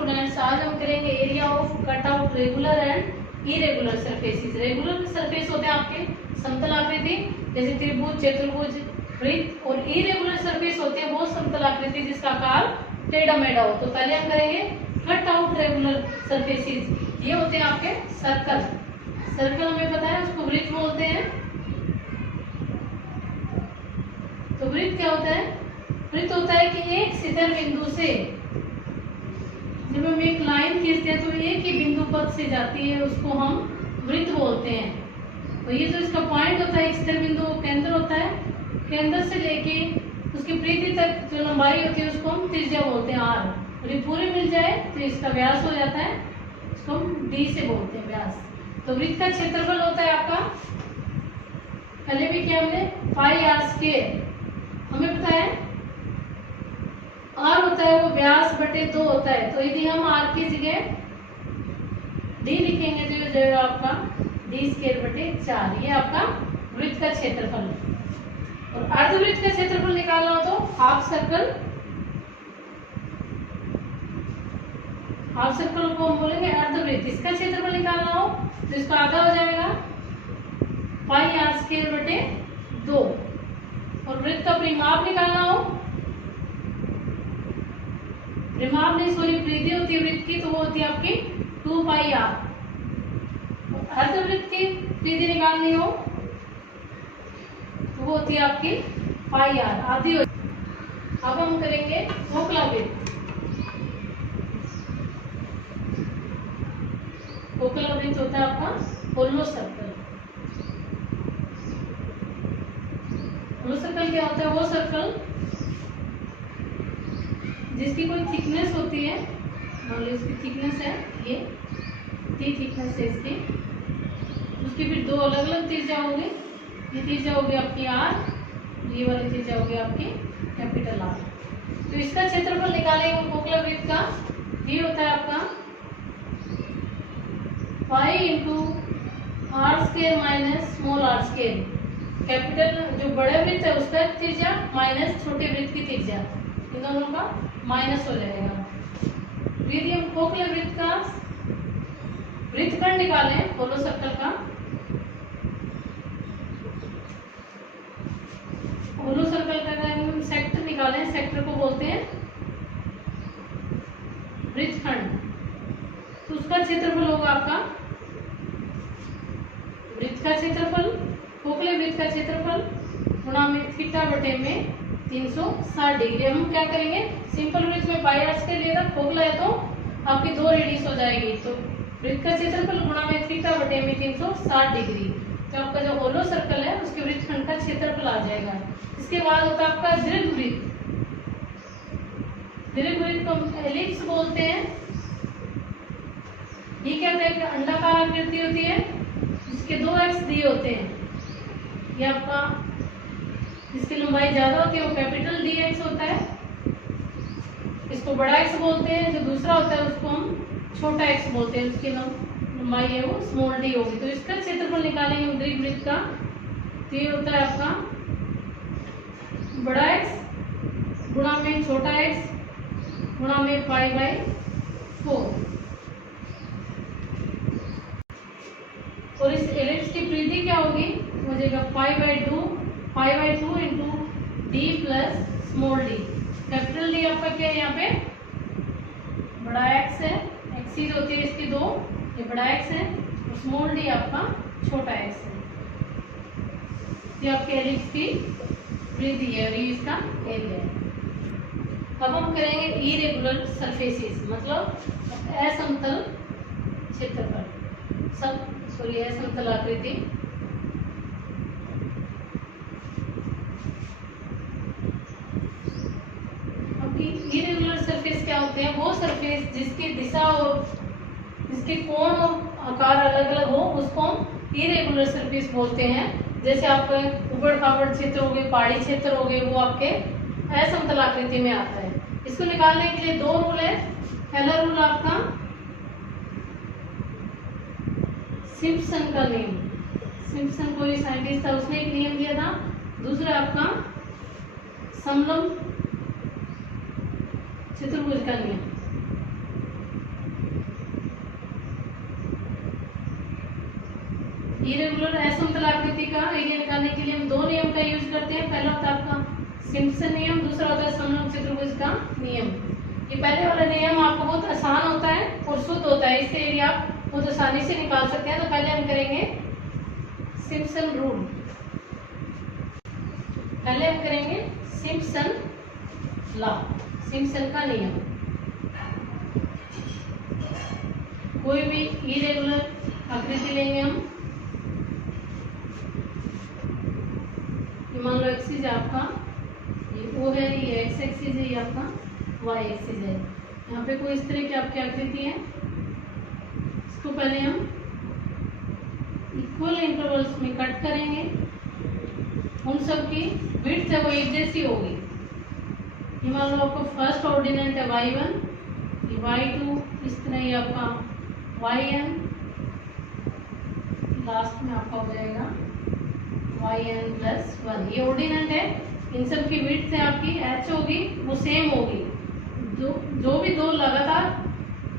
Students, आज हम करेंगे area of cut out regular and irregular surfaces. Regular surface होते हैं आपके समतल आकृति जैसे त्रिभुज, चतुर्भुज, वृत्त, और इरेगुलर सरफेस होते हैं वो समतल आकृति जिसका आकार टेढ़ा मेढ़ा हो। तो पहले हम करेंगे कट आउट रेगुलर सरफेसेस। ये होते हैं आपके सर्कल। सर्कल हमें पता है उसको वृत्त बोलते हैं। तो वृत्त क्या होता है? वृत्त होता है कि एक शिखर बिंदु से जब हम एक लाइन खींचते हैं तो एक ही बिंदु पद से जाती है, उसको हम वृत्त बोलते हैं। तो ये जो इसका पॉइंट होता है, एक शिखर बिंदु केंद्र होता है, केंद्र से लेके उसकी परिधि तक जो लंबाई होती है उसको हम त्रिज्या बोलते हैं, आर। और ये पूरे मिल जाए तो इसका व्यास हो जाता है, इसको हम डी से बोलते हैं, व्यास। तो वृत्त का क्षेत्रफल होता है आपका, पहले भी किया हमने, पाई आर स्क्वायर। हमें पता है आर होता है वो व्यास बटे 2 होता है। तो यदि हम आर की जगह डी लिखेंगे तो ये जाएगा आपका डी स्क्वायर बटे 4। ये आपका वृत्त का क्षेत्रफल। और अर्धवृत्त का क्षेत्रफल निकालना हो तो हाफ सर्कल, हाफ सर्कल को हम बोलेंगे अर्धवृत्त। इसका क्षेत्रफल निकालना हो तो इसका आधा हो जाएगा पाई आर स्क्वायर बटे 2। और वृत्त का परिमाप निकालना हो, परिमाप नहीं सॉरी परिधि होती है वृत्त की, तो वो होती है आपकी 2 पाई आर। अर्धवृत्त की परिधि निकालनी हो तो वो होती है आपकी पाई आर, आधी होती है। अब हम करेंगे खोखला वृत्त। खोखला वृत्त होता है आपका होलो सर्कल। होलो सर्कल क्या होता है? वो सर्कल जिसकी कोई थिकनेस होती है, मान लो इसकी थिकनेस है ये, टी थिकनेस है इसकी, उसकी फिर 2 अलग अलग त्रिज्या होगी। ये त्रिज्या होगी आपकी आर, ये वाली त्रिज्या होगी आपकी कैपिटल आर। तो इसका क्षेत्रफल निकालेंगे खोखला वृत्त का। ये होता है आपका pi into r square minus small r square. Capital जो बड़े वृत्त है उसका त्रिज्या माइनस छोटे वृत्त की त्रिज्या, इन दोनों का माइनस हो जाएगा। यदि हम खोखले वृत्त का वृत्तखंड निकालें होलो सर्कल का, होलो सर्कल का हम सेक्टर निकालें, सेक्टर को बोलते हैं वृत्तखंड। तो उसका क्षेत्रफल होगा आपका वृत्त का क्षेत्रफल, खोखले वृत्त का क्षेत्रफल गुणा में थीटा बटे में 360 डिग्री। हम क्या करेंगे, सिंपल वृत्त में पाई आर स्क्वायर लिया था, खोखला है तो आपकी 2 रेडियस हो जाएगी। तो वृत्त का क्षेत्रफल गुणा में थीटा बटे में 360 डिग्री। तो आपका जो होलो सर्कल है उसके वृत्तखंड का क्षेत्रफल आ जाएगा। इसके बाद होता है आपका दीर्घवृत्त। दीर्घवृत्त को हम एलिप्स बोलते हैं। ये क्या होता है कि अंडाकार आकृति होती है, इसके 2 एक्स दिए होते हैं। ये आपका जिसकी लंबाई ज्यादा होती है वो कैपिटल डी एक्स होता है, इसको बड़ा एक्स बोलते हैं। जो दूसरा होता है उसको हम छोटा एक्स बोलते हैं, उसकी लंबाई है वो स्मॉल डी होगी। तो इसका क्षेत्रफल निकालेंगे दीर्घवृत्त का। तो ये होता है आपका बड़ा एक्स गुणा में छोटा एक्स गुणा में पाई बाई 4। और इस एलिप्स की परिधि क्या होगी, हो जाएगा pi by 2 into D plus small D. Capital D आपका क्या है, यहाँ पे बड़ा एक्स है, एक्सीज होती है इसकी 2, ये बड़ा एक्स है, और स्मॉल डी आपका छोटा एक्स है। ये आपके एलिप्स की परिधि है और ये इसका एरिया है। अब हम करेंगे इरेगुलर सरफेसेस, मतलब असमतल क्षेत्रफल, असमतल आकृति। इरेगुलर सरफेस क्या होते हैं? वो सरफेस जिसकी दिशा और जिसके कोण और आकार अलग अलग हो उसको हम इरेगुलर सरफेस बोलते हैं। जैसे आपके उबड़ खाबड़ क्षेत्र हो गए, पहाड़ी क्षेत्र हो गए, वो आपके असमतल आकृति में आता है। इसको निकालने के लिए 2 रूल है। पहला रूल आपका सिम्पसन का नियम, सिम्पसन कोई साइंटिस्ट था, उसने एक नियम दिया था। दूसरा आपका समलंब चतुर्भुज का नियम। इरेगुलर असमतल आकृति का एरिया निकालने के लिए हम दो नियम का यूज करते हैं। पहला होता है आपका सिम्पसन नियम, दूसरा होता है समलंब चतुर्भुज का नियम। ये पहले वाला नियम आपको बहुत आसान होता है और शुद्ध होता है, इससे एरिया आप बहुत आसानी से निकाल सकते हैं। तो पहले हम करेंगे सिम्पसन रूल, पहले हम करेंगे सिम्पसन लॉ, सिम्पसन का नियम। कोई भी इरेगुलर आकृति लेंगे हम, मान लो एक्सिस आपका ये O है, ये एक्स एक्सिस है, ये आपका वाई एक्सिस है। यहाँ पे कोई इस तरह की आपकी आकृति है, इसको पहले हम इक्वल इंटरवल्स में कट करेंगे। उन सब की विड्थ है वो एक जैसी होगी। ये मान लो आपको फर्स्ट ऑर्डिनेंट है y1, ये y2, इस तरह ये आपका yn, लास्ट में आपका हो जाएगा yn+1। ये ऑर्डिनेंट है, इन सब की विड्थ है आपकी h होगी, वो सेम होगी। जो भी दो लगातार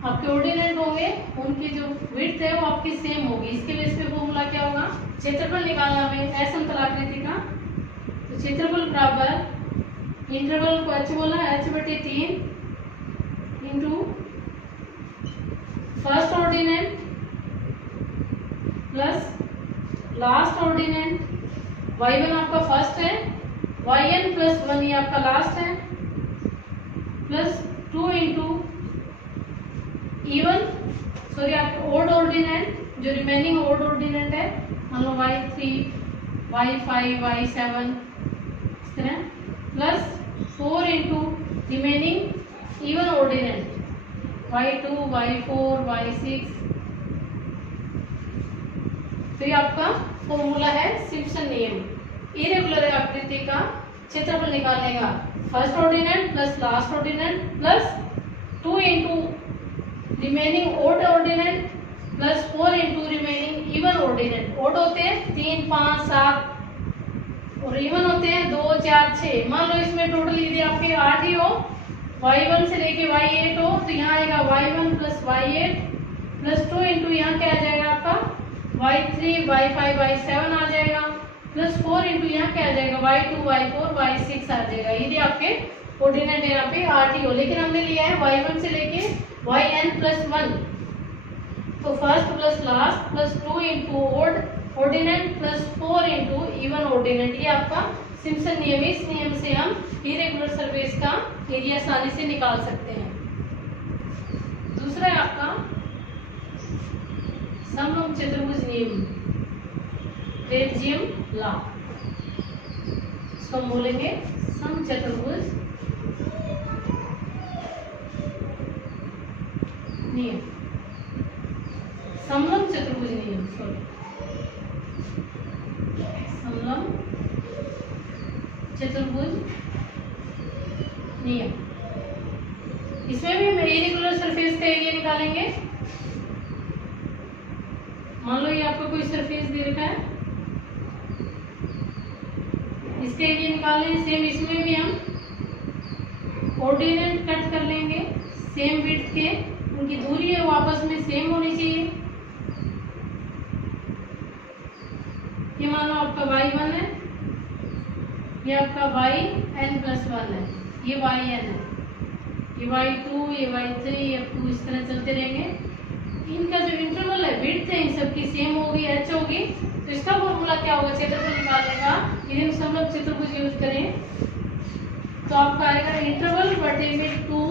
आपके ऑर्डिनेंट होंगे उनकी जो विड्थ है वो आपकी सेम होगी। इसके बेस पे फॉर्मूला क्या होगा, क्षेत्रफल निकालना हमें असमतल आकृति का। तो क्षेत्रफल बराबर इंटरवल को h बोला, h/3 into first ordinate plus last ordinate. y1 आपका फर्स्ट है, yn+1 ये आपका लास्ट है, प्लस 2 इंटू इवन सॉरी आपका ओड ऑर्डिनेंट, जो रिमेनिंग ओड ऑर्डिनेंट है, मान लो y3, y5, y7 इस तरह, plus 4 into remaining even ordinate y2, y4, y6। तो ये आपका फॉर्मूला है सिम्पसन नियम। इरेगुलर आकृति का क्षेत्रफल निकालने का, first ordinate plus last ordinate plus 2 into remaining odd ordinate plus 4 into remaining even ordinate. Odd होते हैं 3, 5, 7 और इवन होते हैं 2, 4, 6। मान लो इसमें टोटल यदि आपके 8 ही हो, y1 से लेके y8 हो, तो यहाँ आएगा y1 plus y8 plus 2 into यहाँ क्या आ जाएगा आपका y3, y5, y7 आ जाएगा, प्लस 4 इंटू यहाँ क्या आ जाएगा y2, y4, y6 आ जाएगा। यदि आपके ऑर्डिनेट यहाँ पे 8 ही हो, लेकिन हमने लिया है y1 से लेके yn+1। तो first plus last plus 2 into odd ordinate plus 4 into even ordinate. ये आपका सिम्पसन नियम, इस नियम से हम इरेगुलर सरफेस का एरिया आसानी से निकाल सकते हैं। दूसरा है आपका समलंब चतुर्भुज नियम, ट्रेपेजियम लॉ। इसको हम बोलेंगे समचतुर्भुज नियम, समलंब चतुर्भुज नियम, सॉरी समलंब चतुर्भुज नियम। इसमें भी हम इरेगुलर सरफेस का एरिया निकालेंगे। मान लो ये आपको कोई सरफेस दे रखा है, इसके एरिया निकालने हैं। सेम इसमें भी हम ऑर्डिनेट कट कर लेंगे, सेम विड्थ के, उनकी दूरी है वो आपस में सेम होनी चाहिए। ये मान लो आपका y1 है, ये आपका yn+1 है, ये yn है, ये y2, ये y3, ये आपको इस तरह चलते रहेंगे। इनका जो इंटरवल है विड्थ है इन सब की सेम होगी, h होगी। तो इसका फॉर्मूला क्या होगा क्षेत्रफल निकालने का, यदि हम समलंब चतुर्भुज यूज करें तो आपका आएगा इंटरवल बटे में 2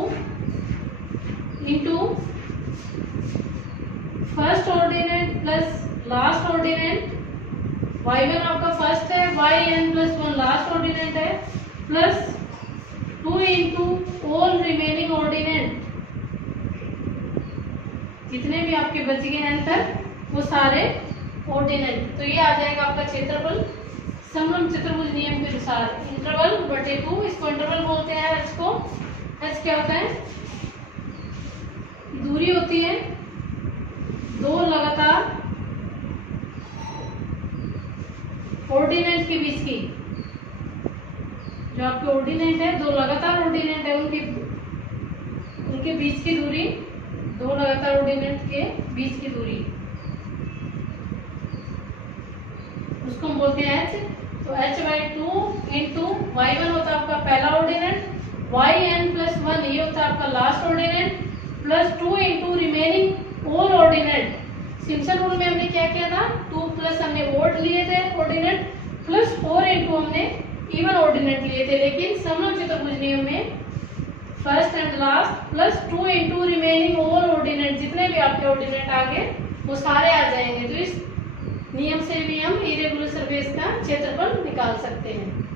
into first ordinate plus last ordinate. y1 आपका फर्स्ट है, yn+1 लास्ट ऑर्डिनेट है, plus 2 into all remaining ordinate. जितने भी आपके बच गए हैं तक वो सारे ऑर्डिनेट। तो ये आ जाएगा आपका क्षेत्रफल समलंब चतुर्भुज नियम के अनुसार इंटरवल बटे 2। इसको इंटरवल बोलते हैं, h को। h क्या होता है, दूरी होती है दो लगातार ऑर्डिनेट के बीच की। जो आपके ऑर्डिनेट है, दो लगातार ऑर्डिनेट है, उनके बीच की दूरी, दो लगातार ऑर्डिनेट के बीच की दूरी। उसको हम बोलते हैं h। तो h/2 इंटू y1 होता है आपका पहला ऑर्डिनेट, yn+1 ये होता है आपका last ordinate, plus 2 into remaining all ordinate. Simpson rule में हमने क्या किया था, 2 प्लस हमने ओड लिए थे ऑर्डिनेट, प्लस 4 इंटू हमने इवन ऑर्डिनेट लिए थे। लेकिन समलंब चतुर्भुज नियम में first and last plus 2 into remaining all ordinate, जितने भी आपके ऑर्डिनेट आ गए वो सारे आ जाएंगे। तो इस नियम से भी हम इरेगुलर सरफेस का क्षेत्रफल निकाल सकते हैं।